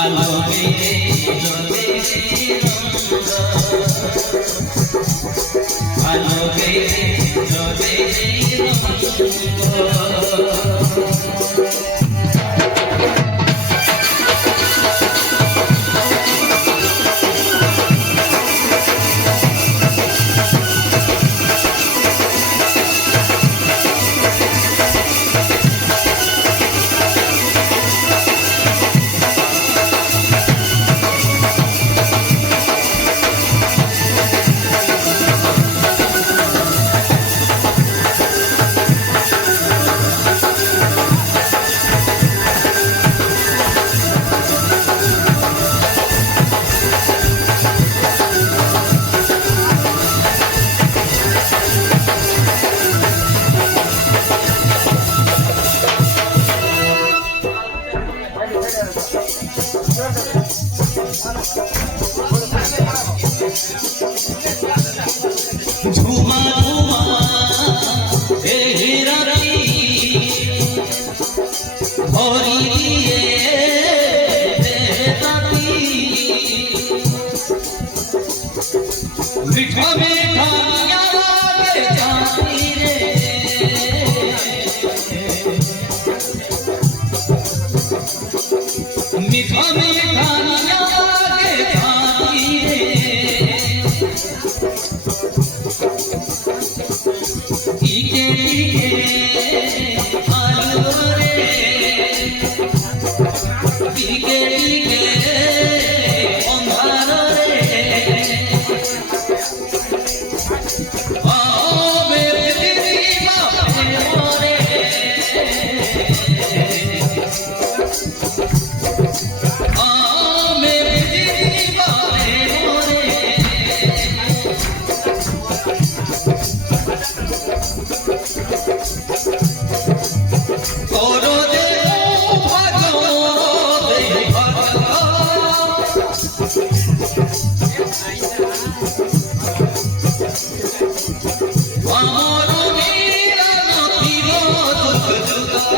আলোকে জ্বলে আলোকে জ্বলে झूमा झूमा हिरनी भोरी दिए मीठा मीठा याद जाती रे मीठा मीठा याद जाती रे टीके टीके आलू रे टीके टीके अंधार रे आओ मेरे तेरी बातें मोरे आओ मेरे तेरी बातें मोरे करो दे भजो दे भजो আমার মিলন দিল দুঃখ দুঃখ